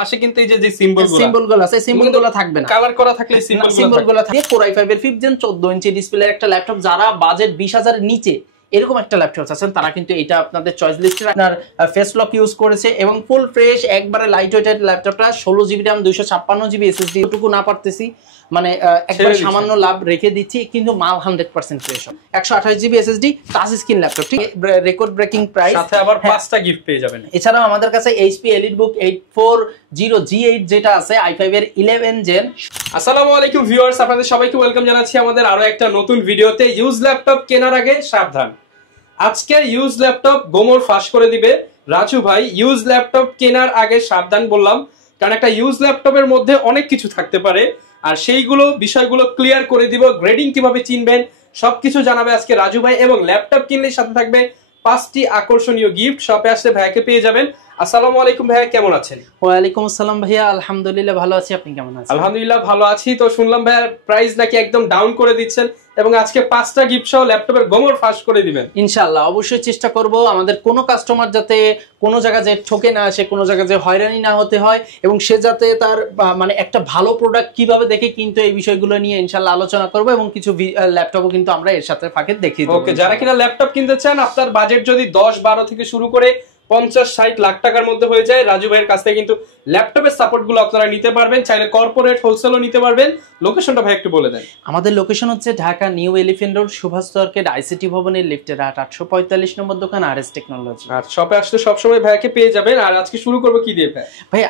পাশে কিন্তু এই যে সিম্বলগুলো আছে, সিম্বলগুলো থাকবে না, কালার করা থাকলে সিম্বলগুলো থাকে। Core i5 এর 5th Gen 14 ইঞ্চি ডিসপ্লে একটা ল্যাপটপ, যারা বাজেট 20,000 এর নিচে এরকম একটা ল্যাপটপ আছেন তারা কিন্তু এটা আপনাদের চয়েস লিস্টে আপনার ফেস লক ইউজ করেছে এবং ফুল ফ্রেশ একবারে লাইট ওয়েটেড ল্যাপটপটা 16GB RAM 256GB SSD টুকু না পারতেছি মানে একবার সামান্য লাভ রেখে দিচ্ছি, কিন্তু মাল 100% fresh 128GB SSD touch screen laptop, ঠিক রেকর্ড ব্রেকিং প্রাইস, সাথে আবার 5টা গিফট পেয়ে যাবেন। এছাড়াও আমাদের কাছে HP EliteBook 840G8 যেটা আছে i5 এর 11 Gen। আসসালামু আলাইকুম ভিউয়ার্স, আপনাদের সবাইকে ওয়েলকাম জানাচ্ছি আমাদের আরো একটা নতুন ভিডিওতে। ইউজ ল্যাপটপ কেনার আগে সাবধান। আজকে ইউজ ল্যাপটপ গোমর ফাঁস করে দিবে রাজু ভাই। ইউজ ল্যাপটপ কেনার আগে সাবধান বললাম, কারণ একটা ইউজ ল্যাপটপের মধ্যে অনেক কিছু থাকতে পারে, আর সেইগুলো বিষয়গুলো ক্লিয়ার করে দিব। গ্রেডিং কিভাবে চিনবেন সবকিছু জানাবে আজকে রাজু ভাই, এবং ল্যাপটপ কিনলে সাথে থাকবে 5টি আকর্ষণীয় গিফট। শপে আসলে ভাইকে পেয়ে যাবেন। আসসালামু আলাইকুম ভাইয়া, কেমন আছেন? ওয়ালাইকুম আসসালাম ভাইয়া, আলহামদুলিল্লাহ ভালো আছি, আপনি কেমন আছেন? আলহামদুলিল্লাহ ভালো আছি। তো শুনলাম ভাইয়া প্রাইস নাকি একদম ডাউন করে দিচ্ছেন, এবং আজকে 5টা গিফট সহ ল্যাপটপের গোমর ফাঁস করে দিবেন। ইনশাআল্লাহ অবশ্যই চেষ্টা করব আমাদের কোনো কাস্টমার যাতে কোনো জায়গা যে ঠকে না আসে, কোনো জায়গা যে হয়রানি না হতে হয়, এবং সে যাতে তার মানে একটা ভালো প্রোডাক্ট কিভাবে দেখে কিন্তু এই বিষয়গুলো নিয়ে ইনশাআল্লাহ আলোচনা করব, এবং কিছু ল্যাপটপও কিন্তু আমরা এর সাথে ফাঁকে দেখিয়ে দেব। ওকে, যারা কিনা ল্যাপটপ কিনতে চান, আপনার বাজেট যদি 10-12 থেকে শুরু করে 50-60 লাখ টাকার মধ্যে হয়ে যায়, রাজু ভাইয়ের কাছ থেকে কিন্তু ল্যাপটপের সাপোর্ট গুলো আপনারা নিতে পারবেন। চাইলে কর্পোরেট হোলসেলও নিতে পারবেন। লোকেশনটা ভাই একটু বলে দেন। আমাদের লোকেশন হচ্ছে Dhaka New Elephant Road, Subhash Market, ICT ভবনের লিফটের 845 নম্বর দোকান, RS টেকনোলজি। আর শপে আসলে সবসময় ভাইকে পেয়ে যাবেন। আর আজকে শুরু করবো কি দিয়ে ভাই? ভাই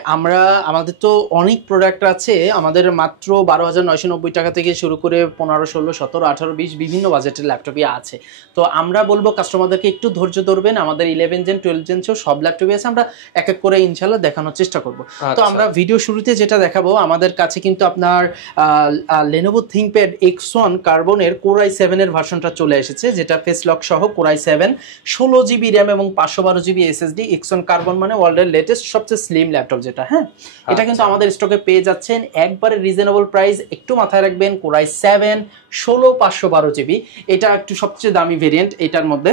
আমাদের তো অনেক প্রোডাক্ট আছে, আমাদের মাত্র 12,990 টাকা থেকে শুরু করে 15, 16, 17, 18, 20 বিভিন্ন বাজেটের ল্যাপটপই আছে। তো আমরা বলবো কাস্টমারদেরকে একটু ধৈর্য ধরবেন। আমাদের 11 Gen 12 Gen সব ল্যাপটপই আছে, আমরা এক এক করে ইনশাআল্লাহ দেখানোর চেষ্টা করব। তো আমরা ভিডিও শুরুতে যেটা দেখাবো, আমাদের কাছে কিন্তু আপনার Lenovo ThinkPad X1 কার্বনের Core i7 এর ভার্সনটা চলে এসেছে, যেটা ফেস লক সহ Core i7 16GB RAM এবং 512GB SSD। X1 কার্বন মানে ওয়ার্ল্ডের লেটেস্ট সবচেয়ে স্লিম ল্যাপটপ যেটা, হ্যাঁ এটা কিন্তু আমাদের স্টকে পেয়ে যাচ্ছেন একবারে রিজনেবল প্রাইস। একটু মাথায় রাখবেন Core i7 16 512GB, এটা একটু সবচেয়ে দামি ভেরিয়েন্ট এটার মধ্যে।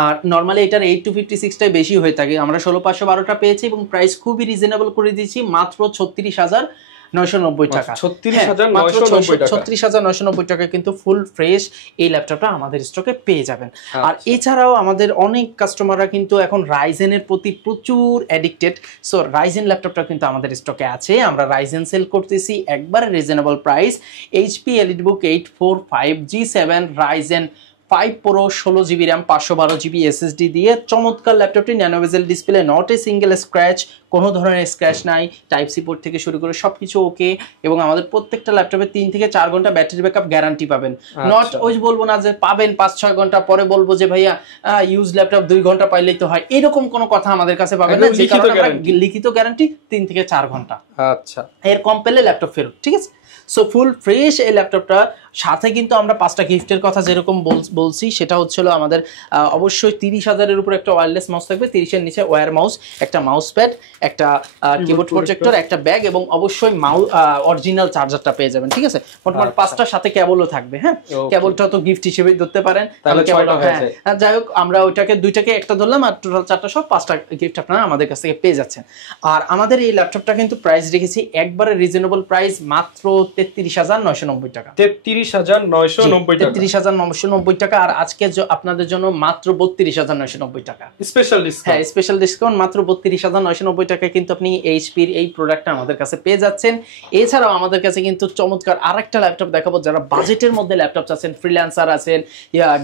আর নরমালি এটার 8256টাই বেশি হয়ে থাকে, আমরা 16 512টা পেয়েছি এবং প্রাইস খুবই রিজনেবল করে দিয়েছি, মাত্র 36,990 টাকা। 36,990 টাকা কিন্তু ফুল ফ্রেশ এই ল্যাপটপটা আমাদের স্টকে পেয়ে যাবেন। আর এছাড়াও আমাদের অনেক কাস্টমাররা কিন্তু এখন রাইজেনের প্রতি প্রচুর অ্যাডিক্টেড, সো রাইজেন ল্যাপটপটা কিন্তু আমাদের স্টকে আছে। আমরা রাইজেন সেল করতেছি একবারে reasonable price. HP EliteBook 845G7 Ryzen 5 Pro 16GB RAM 512GB SSD দিয়ে চমৎকার ল্যাপটপটি। Nano basil display, not a single scratch, কোনো ধরনের স্ক্র্যাচ নাই, টাইপ সি পোর্ট থেকে শুরু করে সবকিছু ওকে, এবং আমাদের প্রত্যেকটা ল্যাপটপে 3 থেকে 4 ঘন্টা ব্যাটারি ব্যাকআপ গ্যারান্টি পাবেন। নট ওই বলবো না যে পাবেন 5-6 ঘন্টা পরে বলবো যে ভাইয়া ইউজ ল্যাপটপ 2 ঘন্টা পাইলেই তো হয়, এরকম কোনো কথা আমাদের কাছে পাবেন না। যে কারণে আমরা লিখিত গ্যারান্টি 3 থেকে 4 ঘন্টা, আচ্ছা এর কম পেলে ল্যাপটপ ফেরত, ঠিক আছে। সো ফুল ফ্রেশ এই ল্যাপটপটা। সাথে কিন্তু আমরা 5টা গিফটের কথা যেরকম বলছি, সেটা হচ্ছিল আমাদের অবশ্যই 30,000-এর উপর একটা ওয়্যারলেস মাউস থাকবে, 30-এর নিচে ওয়্যার মাউস, একটা মাউস প্যাড, একটা কিবোর্ড প্রজেক্টর, একটা ব্যাগ, এবং অবশ্যই অরিজিনাল চার্জারটা পেয়ে যাবেন, ঠিক আছে। মোটামুটি 5টার সাথে কেবলও থাকবে, হ্যাঁ কেবলটা তো গিফট হিসেবে ধরতে পারেন, তাহলে কেবলটা, হ্যাঁ যাই হোক আমরা ওইটাকে 2টাকে একটা ধরলাম, আর টোটাল 4টা সব 5টা গিফট আপনারা আমাদের কাছ থেকে পেয়ে যাচ্ছেন। আর আমাদের এই ল্যাপটপটা কিন্তু প্রাইস রেখেছি একবারে রিজনেবল প্রাইস, মাত্র 33,990 টাকা। 33,990 টাকা। আর আজকে আপনাদের জন্য মাত্র 32,990 টাকা স্পেশাল ডিসকাউন্ট। হ্যাঁ স্পেশাল ডিসকাউন্ট, মাত্র 32,990 টাকায় কিন্তু আপনি এইচপির এই প্রোডাক্টটা আমাদের কাছে পেয়ে যাচ্ছেন। এছাড়াও আমাদের কাছে কিন্তু চমৎকার আরেকটা ল্যাপটপ দেখাবো, যারা বাজেটের মধ্যে ল্যাপটপ চাচ্ছেন, ফ্রিল্যান্সার আছেন,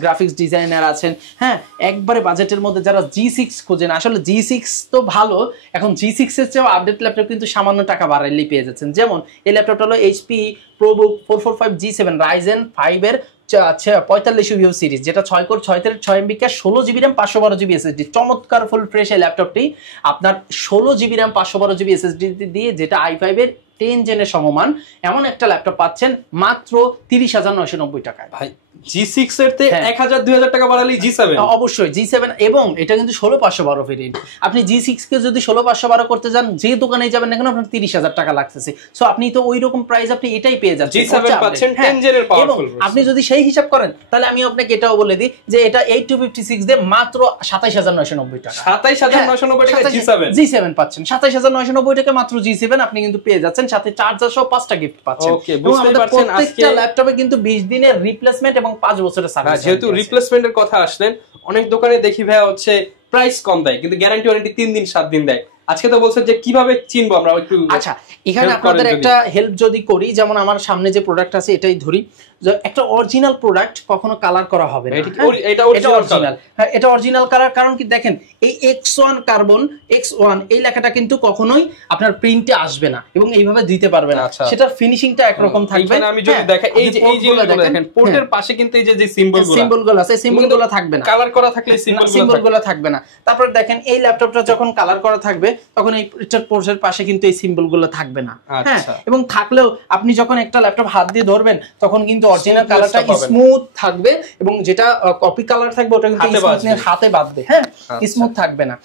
গ্রাফিক্স ডিজাইনার আছেন, হ্যাঁ একবারে বাজেটের মধ্যে যারা G6 খোঁজেন। আসলে G6 তো ভালো, এখন G6 এর চেয়েও আপডেট ল্যাপটপ কিন্তু সামান্য টাকা বাড়াইলেই পেয়ে যাচ্ছেন। যেমন এই ল্যাপটপটা হলো HP ProBook 445G7 Ryzen 5 এর 4500 সিরিজ, যেটা 6 core 6MB 16GB RAM 512GB SSD। চমৎকার ফুল ফ্রেশ এই ল্যাপটপটি আপনার 16GB RAM 512GB SSD দিয়ে, যেটা i5 এর 10 জেনের সমমান, এমন একটা ল্যাপটপ পাচ্ছেন মাত্র 30,990 টাকায়। ভাই G6 এর তে 1000-2000 টাকা বাড়ালেই G7 অবশ্যই G7, এবং এটা কিন্তু 16512 ভেরিয়েন্ট। আপনি G6 কে যদি 16512 করতে যান, যে দোকানে যাবেন না কেন আপনার 30000 টাকা লাগতেছে। সো আপনি তো ওই রকম প্রাইস আপনি এটাই পেয়ে যাচ্ছেন, G7 পাচ্ছেন 10 জেনের পাওয়ারফুল। আপনি যদি সেই হিসাব করেন তাহলে আমি আপনাকে এটাও বলে দিই যে এটা 8256 দিয়ে মাত্র 27990 টাকা, 27990 টাকা G7 পাচ্ছেন। 27990 টাকা মাত্র G7 আপনি কিন্তু পেয়ে যাচ্ছেন, সাথে চার্জার সহ 5টা গিফট পাচ্ছেন। ওকে, বুঝতে পারছেন আজকে প্রত্যেকটা ল্যাপটপে কিন্তু 20 দিনের রিপ্লেসমেন্ট এবং 5 বছরের সার্ভিস। যেহেতু রিপ্লেসমেন্টের কথা আসলেন, অনেক দোকানে দেখি ভাই হচ্ছে প্রাইস কম দেয় কিন্তু গ্যারান্টি ওয়ারেন্টি 3 দিন 7 দিন দেয়। আজকে তো বলছেন যে কিভাবে চিনবো আমরা একটু। আচ্ছা, এখানে আপনাদের একটা হেল্প যদি করি, যেমন আমার সামনে যে প্রোডাক্ট আছে এটাই ধরি, যে একটা অরিজিনাল প্রোডাক্ট কখনো কালার করা হবে না। এটা অরিজিনাল, হ্যাঁ এটা অরিজিনাল কালার। কারণ কি দেখেন, এই X1 কার্বন X1 এই লেখাটা কিন্তু কখনোই আপনার প্রিন্টে আসবে না এবং এইভাবে দিতে পারবে না, সেটার ফিনিশিংটা একরকম থাকবে। এখানে আমি যদি দেখাই, এই যে দেখেন পোর্টের পাশে কিন্তু এই যে সিম্বলগুলো আছে, সিম্বলগুলো থাকবে না। কালার করা থাকলে সিম্বলগুলো থাকবে না। তারপর দেখেন এই ল্যাপটপটা যখন কালার করা থাকবে তখন এই পোর্টের পাশে কিন্তু এই সিম্বলগুলো থাকবে না। হ্যাঁ, এবং থাকলেও আপনি যখন একটা ল্যাপটপ হাত দিয়ে ধরবেন তখন কিন্তু অরিজিনাল কালারটা স্মুথ থাকবে, এবং যেটা কপি কালার থাকবে ওটা কিন্তু হাতে বাঁধবে। হ্যাঁ, স্মুথ থাকবে না।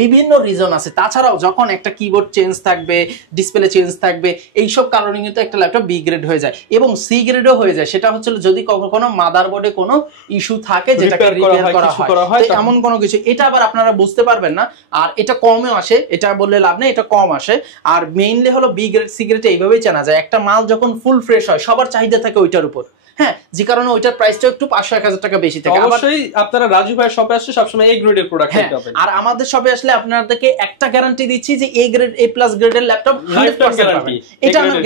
বিভিন্ন রিজন আছে। তাছাড়াও যখন একটা কিবোর্ড চেঞ্জ থাকবে, ডিসপ্লে চেঞ্জ থাকবে, এইসব কারণে কিন্তু একটা ল্যাপটপ বি গ্রেড হয়ে যায় এবং সি গ্রেডও হয়ে যায়। সেটা হচ্ছে যদি কখনো মাদারবোর্ডে কোনো ইস্যু থাকে যেটাকে রিপেয়ার করা হয়, এমন কোনো কিছু, এটা আবার আপনারা বুঝতে পারবেন না। আর এটা কমেও আসে, এটা বললে লাভ নেই, এটা কম আসে। আর মেইনলি হলো বি গ্রেড সি গ্রেড এইভাবেই জানা যায়। একটা মাল যখন ফুল ফ্রেশ হয় সবার চাহিদা থাকে ওইটার উপর, হ্যাঁ, যে কারণে ওইটার প্রাইসটা একটু 500-1000 টাকা বেশি থাকে। অবশ্যই আপনারা রাজু ভাইয়ের শপে আসলে সবসময় এই গ্রেডের প্রোডাক্ট নিতে হবে। আর আমাদের শপে আসলে আপনাদেরকে একটা গ্যারান্টি দিচ্ছি যে এ গ্রেড এ প্লাস গ্রেডের ল্যাপটপ 100% পাবেন। এটা আমার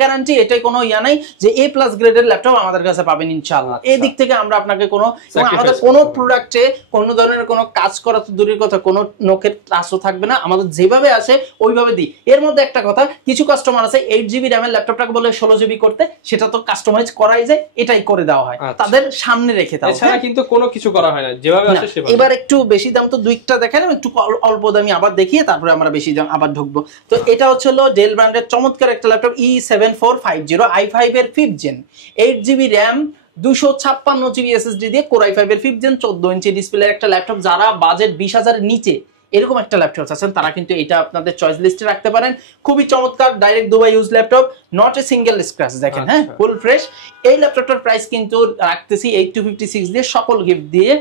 গ্যারান্টি, এটাই কোনো ইয়া নাই যে এ প্লাস গ্রেডের ল্যাপটপ আমাদের কাছে পাবেন ইনশাআল্লাহ। এই দিক থেকে আমরা আপনাকে কোনো, আমাদের কোনো প্রোডাক্টে কোনো ধরনের কোনো কাজ করা তো দূরের কথা, কোনো নখের টাচও থাকবে না। আমাদের যেভাবে আসে ওইভাবে দিই। এর মধ্যে একটা কথা, কিছু কাস্টমার আছে 8GB র্যামের ল্যাপটপটাকে বলে 16GB করতে, সেটা তো কাস্টমাইজ করাই যায়, এটাই করে দেওয়া হয় তাদের সামনে রেখে দাও, এছাড়া কিন্তু কোনো কিছু করা হয় না, যেভাবে আসে সেভাবে। এবার একটু বেশি দাম তো দুইটা দেখালাম, একটু অল্প দামি আবার দেখিয়ে তারপরে আমরা বেশি দাম আবার ঢুকবো। তো এটা হচ্ছে হলো ডেল ব্র্যান্ডের চমৎকার একটা ল্যাপটপ E7450 i5 এর 5th gen, 8GB RAM, 256GB SSD দিয়ে Core i5 এর 5th জেন, 14 ইঞ্চি ডিসপ্লে একটা ল্যাপটপ। যারা বাজেট 20,000 এর নিচে এরকম একটা ল্যাপটপ আছেন তারা কিন্তু এটা আপনাদের চয়েস লিস্টে রাখতে পারেন। খুবই চমৎকার, direct Dubai use laptop, not a single scratch. দেখেন, হ্যাঁ, ফুল ফ্রেশ। এই ল্যাপটপটার প্রাইস কিন্তু রাখতেছি 8256 দিয়ে সকল গিফট দিয়ে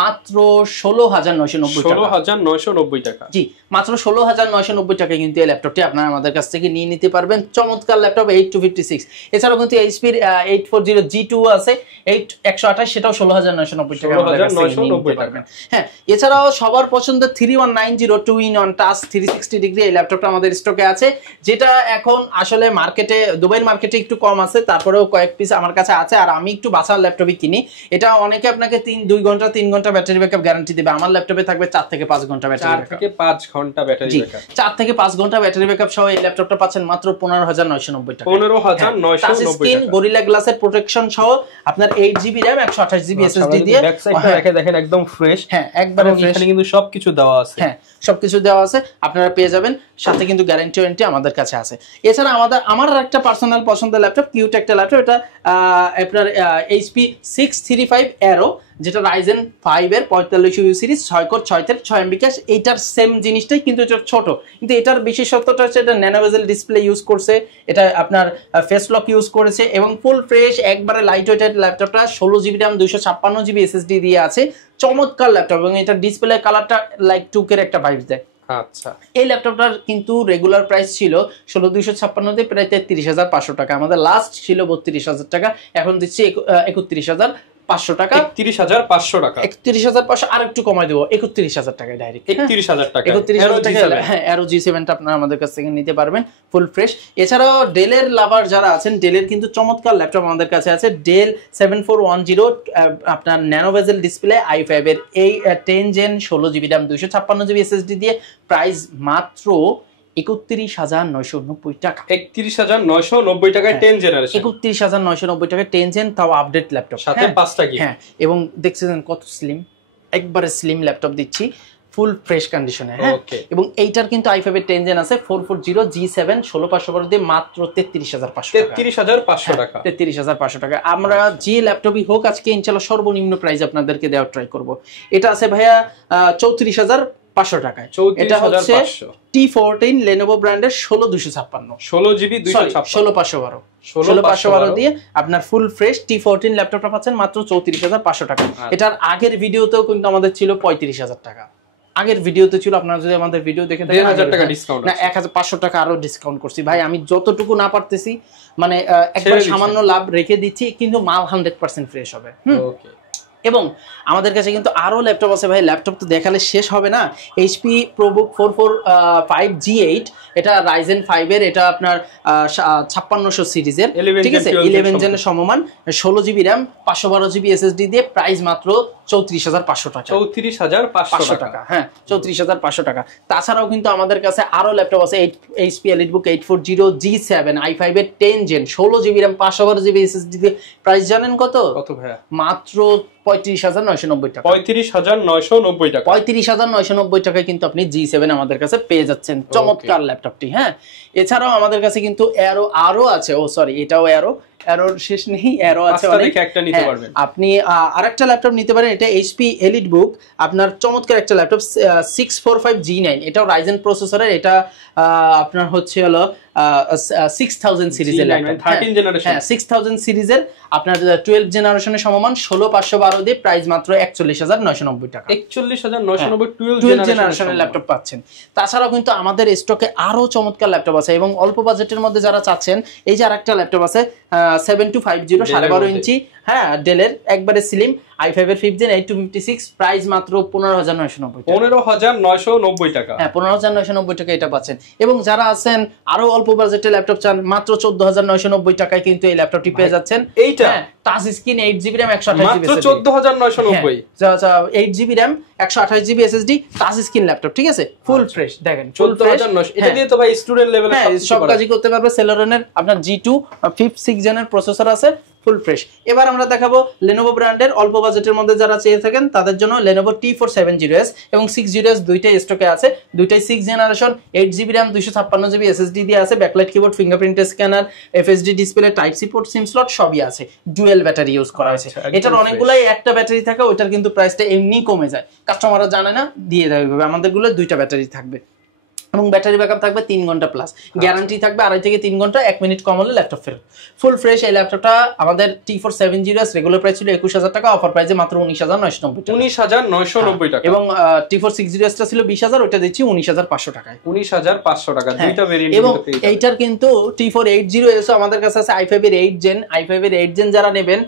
মাত্র 16,990 টাকা। 16,990 টাকা, জি, মাত্র 16,990 টাকায় কিন্তু এই ল্যাপটপটি আপনারা আমাদের কাছ থেকে নিয়ে নিতে পারবেন। চমৎকার ল্যাপটপ 8256। এছাড়াও কিন্তু এইচপির 840 G2 আছে 128, সেটাও 16,990 টাকা পারবেন। হ্যাঁ, এছাড়াও সবার পছন্দের 3190 2-in-1 টাচ 360 ডিগ্রি এই ল্যাপটপটা আমাদের স্টকে আছে, যেটা এখন আসলে মার্কেটে, দুবাইয়ের মার্কেটে একটু কম আছে, তারপরেও কয়েক পিস আমার কাছে আছে। আর আমি একটু বাছার ল্যাপটপই কিনি। এটা অনেকে আপনাকে 2 ঘন্টা 3 ঘন্টা ব্যাটারি ব্যাকআপ গ্যারান্টি দেবে, আমার ল্যাপটপে থাকবে 4 থেকে 5 ঘন্টা ব্যাটারি ব্যাকআপ। 4 থেকে 5 ঘন্টা ব্যাটারি ব্যাকআপ, 4 থেকে 5 ঘন্টা ব্যাটারি ব্যাকআপ সহ এই ল্যাপটপটা পাচ্ছেন মাত্র 15,990 টাকা। 15,990 টাকা। স্ক্রিন গরিলা গ্লাসের প্রোটেকশন সহ আপনার 8GB RAM 128GB SSD দিয়ে, ব্যাক সাইডটা রেখে দেখেন একদম ফ্রেশ। হ্যাঁ, একবারে ফ্রেশ, এখানে কিন্তু সবকিছু দেওয়া আছে। হ্যাঁ, সবকিছু দেওয়া আছে, আপনারা পেয়ে যাবেন। সাথে কিন্তু গ্যারান্টি ওয়ারেন্টি আমাদের কাছে আছে। এছাড়া আমার একটা পার্সোনাল পছন্দের ল্যাপটপ, কিউট একটা ল্যাপটপ, এটা আপনার HP 635 Aero, যেটা Ryzen 5 এর 4500U series, 6 core 6 thread 6 MB cash. এইটার সেম জিনিসটাই কিন্তু এটা ছোট, কিন্তু এটার বিশেষত্বটা হচ্ছে এটা ন্যানো বেজেল ডিসপ্লে ইউজ করছে, এটা আপনার ফেস লক ইউজ করেছে এবং ফুল ফ্রেশ একবারে লাইট ওয়েটেড ল্যাপটপটা। 16GB RAM 256GB SSD দিয়ে আছে। চমৎকার ল্যাপটপ, এবং এটার ডিসপ্লে কালারটা লাইক টুকের একটা ভাইব দেয়। আচ্ছা, এই ল্যাপটপটার কিন্তু রেগুলার প্রাইস ছিল 16,256 দিয়ে প্রায় 33,500 টাকা। আমাদের লাস্ট ছিল 32,000 টাকা, এখন দিচ্ছি 31,500 টাকা। 31,500 টাকা, 31,500 আর একটু কমাই দেবো, 31,000 টাকায় ডাইরেক্ট। 31,000 টাকা, 31,000 টাকা। হ্যাঁ, Aero G7 টা আপনারা আমাদের কাছ থেকে নিতে পারবেন ফুল ফ্রেশ। এছাড়াও ডেলের লাভার যারা আছেন, ডেলের কিন্তু চমৎকার ল্যাপটপ আমাদের কাছে আছে। ডেল 7410 আপনার ন্যানো বেজেল ডিসপ্লে i5 এর এই 10 gen 16GB RAM 256GB SSD দিয়ে প্রাইস মাত্র 31,990 টাকা। 31,990 টাকায় 10 জেনারেশন, 31,990 টাকায় 10 জেন, তাও আপডেট ল্যাপটপ, সাথে 5টা গিফট। হ্যাঁ, এবং দেখছেন কত স্লিম, একবারে স্লিম ল্যাপটপ দিচ্ছি। ফুল ফ্রেশ কন্ডিশনে। হ্যাঁ, এবং এইটার কিন্তু i5 এর 10 জেন আছে 440 G7 16512 দিয়ে মাত্র 33500 টাকা। 33500 টাকা, 33500 টাকা। আমরা যে ল্যাপটপই হোক আজকে ইনশাআল্লাহ সর্বনিম্ন প্রাইস আপনাদেরকে দেওয়ার ট্রাই করব। এটা আছে ভাইয়া 34500 টাকায়। এটা হচ্ছে T14 Lenovo ব্র্যান্ডের 16256, 16GB 16512 16512 দিয়ে আপনার ফুল ফ্রেশ T14 ল্যাপটপটা পাচ্ছেন মাত্র 34500 টাকা। এটার আগের ভিডিওতেও কিন্তু আমাদের ছিল 35000 টাকা। আগের ভিডিওতে ছিল, আপনারা যদি আমাদের ভিডিও দেখে থাকেন 1000 টাকা ডিসকাউন্ট, না 1500 টাকা আরো ডিসকাউন্ট করছি ভাই। আমি যতটুকু না পারতেছি মানে একবার সামান্য লাভ রেখে দিচ্ছি, কিন্তু মাল 100% ফ্রেশ হবে। ওকে। এবং আমাদের কাছে কিন্তু আরো ল্যাপটপ আছে ভাই, ল্যাপটপ তো দেখালে শেষ হবে না। HP ProBook 445 G8, এটা Ryzen 5 এর, এটা আপনার 5600 সিরিজের, ঠিক আছে, 11 জেনের সমমান, 16GB RAM 512GB SSD দিয়ে প্রাইস মাত্র 34500 টাকা। 34500 টাকা, হ্যাঁ 34500 টাকা। তাছাড়াও কিন্তু আমাদের কাছে আরো ল্যাপটপ আছে, HP EliteBook 840 G7 i5 এর 10 gen 16GB RAM 512GB SSD দিয়ে প্রাইস জানেন কত ভাইয়া? মাত্র 35990 টাকা। 35990 টাকা, 35990 টাকায় কিন্তু আপনি G7 আমাদের কাছে পেয়ে যাচ্ছেন চমৎকার ল্যাপটপটি। হ্যাঁ, এছাড়াও আমাদের কাছে কিন্তু আরো আছে, এটাও এরোর শেষ নেই, এরো আছে অনেক, একটা নিতে পারবেন আপনি। আরেকটা ল্যাপটপ নিতে পারেন, এটা HP EliteBook, আপনার চমৎকার একটা ল্যাপটপ 645G9, এটাও Ryzen প্রসেসরের, এটা আপনার হচ্ছে হলো 6000 সিরিজের ল্যাপটপ, 13 জেনারেশন, হ্যাঁ 6000 সিরিজের আপনার 12 জেনারেশনের সমমান 16512 দিয়ে প্রাইস মাত্র 41990 টাকা। 41990 12 জেনারেশনের ল্যাপটপ পাচ্ছেন। তাছাড়াও কিন্তু আমাদের স্টকে আরো চমৎকার ল্যাপটপ আছে, এবং অল্প বাজেটের মধ্যে যারা চাচ্ছেন, এই যে আরেকটা ল্যাপটপ আছে 7250 12.5 ইঞ্চি, হ্যাঁ ডেলের, একবারে স্লিম, i5 এর 5th জেন 8256, প্রাইস মাত্র 15990 টাকা। 15990 টাকা, হ্যাঁ 15990 টাকা এটা পাচ্ছেন। এবং যারা আছেন আরো অল্প বাজেটের ল্যাপটপ চান, মাত্র 14990 টাকায় কিন্তু এই ল্যাপটপটি পেয়ে যাচ্ছেন। এইটা touch screen 8GB RAM 128GB মাত্র 14990, 8GB RAM 128GB SSD touch screen laptop, ঠিক আছে, ফুল ফ্রেশ। দেখেন 14900, এটা দিয়ে তো ভাই স্টুডেন্ট লেভেলে সব কাজই করতে পারবে। Celeron'ের আপনার G2 5th 6th জেনের প্রসেসর আছে, ফুল ফ্রেশ। এবার আমরা দেখাবো Lenovo ব্র্যান্ডের অল্প বাজেটের মধ্যে যারা চেয়ে থাকেন তাদের জন্য Lenovo T470S এবং 60S দুইটাই স্টকে আছে, দুইটাই 6th generation, 8GB RAM 256GB SSD দিয়ে আছে, backlight keyboard, fingerprint scanner, FSD display, type C port, SIM slot সবই আছে, ডুয়েল ব্যাটারি ইউজ করা হয়েছে। এটার অনেকগুলাই একটা ব্যাটারি থাকে, ওইটার কিন্তু প্রাইসটা এমনি কমে যায়, কাস্টমাররা জানে না, দিয়ে দেবে। আমাদের গুলো দুইটা ব্যাটারি থাকবে এবং ব্যাটারি ব্যাকআপ থাকবে 3 ঘন্টা প্লাস, গ্যারান্টি থাকবে 2.5 থেকে 3 ঘন্টা, 1 মিনিট কম হলে ল্যাপটপ ফেরত। ফুল ফ্রেশ এই ল্যাপটপটা আমাদের T470S রেগুলার প্রাইস ছিল 21000 টাকা, অফার প্রাইসে মাত্র 19990 টাকা, 19990 টাকা। এবং T460S টা ছিল 20000, ওটা দিচ্ছি 19500 টাকায়, 19500 টাকা, দুইটা ভেরিয়েন্ট। এবং এইটার কিন্তু T480S আমাদের কাছে আছে, i5 এর 8 জেন, i5 এর 8 জেন যারা নেবেন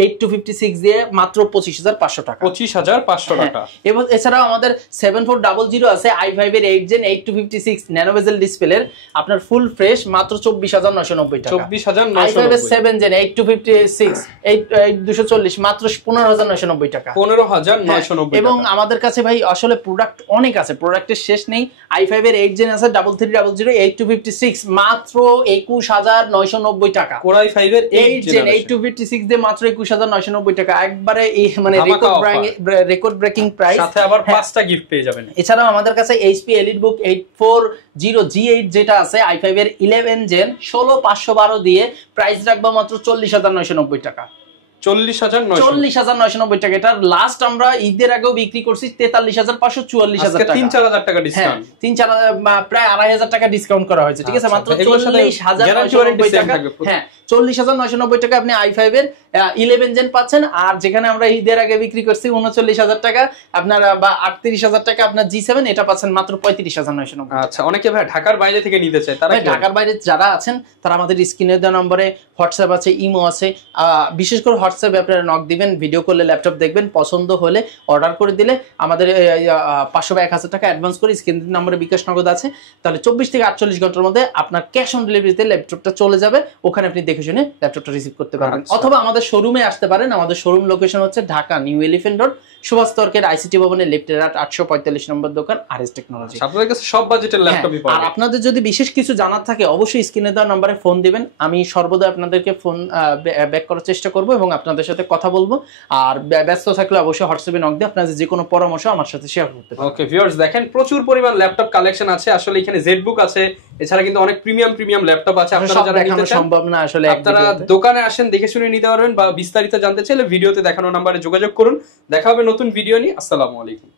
8256 দিয়ে মাত্র 25500 টাকা, 25500 টাকা। এবং এছাড়াও আমাদের 7400 আছে, i5 এর 8 জেন 8256 ন্যানো বেজেল ডিসপ্লের, আপনার ফুল ফ্রেশ মাত্র 24990 টাকা, 24990। i5 এর 7 জেন 8256 8240 মাত্র 15990 টাকা, 15990। এবং আমাদের কাছে ভাই আসলে প্রোডাক্ট অনেক আছে, প্রোডাক্টের শেষ নেই। i5 এর 8 জেন আছে 3300 8256 মাত্র 21990 টাকা, Core i5 এর 8 জেন 8256 দিয়ে মাত্র 21990 টাকা, একবারে মানে রেকর্ড ব্রেকিং প্রাইস, সাথে আবার 5টা গিফট পেয়ে যাবেন। এছাড়াও আমাদের কাছে HP EliteBook 840 G8 যেটা আছে i5 এর 11 জেন 16512 দিয়ে প্রাইস রাখবো মাত্র 40990 টাকা, 40990 টাকা। এটা লাস্ট আমরা ঈদের আগেও বিক্রি করছি 43500 44000 টাকা, 3-4000 টাকা ডিসকাউন্ট, 3-4 প্রায় 2500 টাকা ডিসকাউন্ট করা হয়েছে, ঠিক আছে, মাত্র 40990 টাকা। হ্যাঁ 40990 টাকা আপনি i5 এর 11 জেন পাচ্ছেন। আর যেখানে আমরা ঈদের আগে বিক্রি করছি 39000 টাকা আপনার, বা 38000 টাকা আপনার G7, এটা পাচ্ছেন মাত্র 35990। আচ্ছা, অনেকে ভাই ঢাকার বাইরে থেকে নিতে চায়, তারা ঢাকার বাইরে যারা আছেন তারা আমাদের স্ক্রিনে দেওয়া নম্বরে হোয়াটসঅ্যাপ আছে, ইমো আছে, বিশেষ করে হোয়াটসঅ্যাপে আপনারা নক দিবেন, ভিডিও করলে ল্যাপটপ দেখবেন, পছন্দ হলে অর্ডার করে দিলে আমাদের 500 বা 1000 টাকা অ্যাডভান্স করে স্ক্রিন নম্বরে বিকাশ নগদ আছে, তাহলে 24 থেকে 48 ঘন্টার মধ্যে আপনার ক্যাশ অন ডেলিভারিতে ল্যাপটপটা চলে যাবে, ওখানে আপনি দেখে শুনে ল্যাপটপটা রিসিভ করতে পারবেন। অথবা আমাদের শোরুমে আসতে পারেন, আমাদের শোরুম লোকেশন হচ্ছে Dhaka New Elephant Road, Subhash তর্কের আইসিটি ভবনের লেফটের 845 নম্বর দোকান, আরএস টেকনোলজি। আপনাদের কাছে সব বাজেটের ল্যাপটপই পাবেন। আর আপনাদের যদি বিশেষ কিছু জানার থাকে অবশ্যই স্ক্রিনে দেওয়া নম্বরে ফোন দিবেন, আমি সর্বদা আপনাদেরকে ফোন ব্যাক করার চেষ্টা করব এবং আপনাদের সাথে কথা বলবো। আর ব্যস্ত থাকলে অবশ্যই হোয়াটসঅ্যাপে নক দিয়ে আপনাদের যে কোনো পরামর্শ আমার সাথে শেয়ার করতে পারেন। ওকে ভিউয়ার্স, দেখেন প্রচুর পরিমাণ ল্যাপটপ কালেকশন আছে আসলে, এখানে জেটবুক আছে, এছাড়া কিন্তু অনেক প্রিমিয়াম ল্যাপটপ আছে। আপনারা যারা নিতে চান সম্ভব না আসলে, আপনারা দোকানে আসেন, দেখে শুনে নিতে পারবেন, বা বিস্তারিত জানতে চাইলে ভিডিওতে দেখানো নম্বরে যোগাযোগ করুন। দেখা হবে নতুন ভিডিও নিয়ে। আসসালামু আলাইকুম।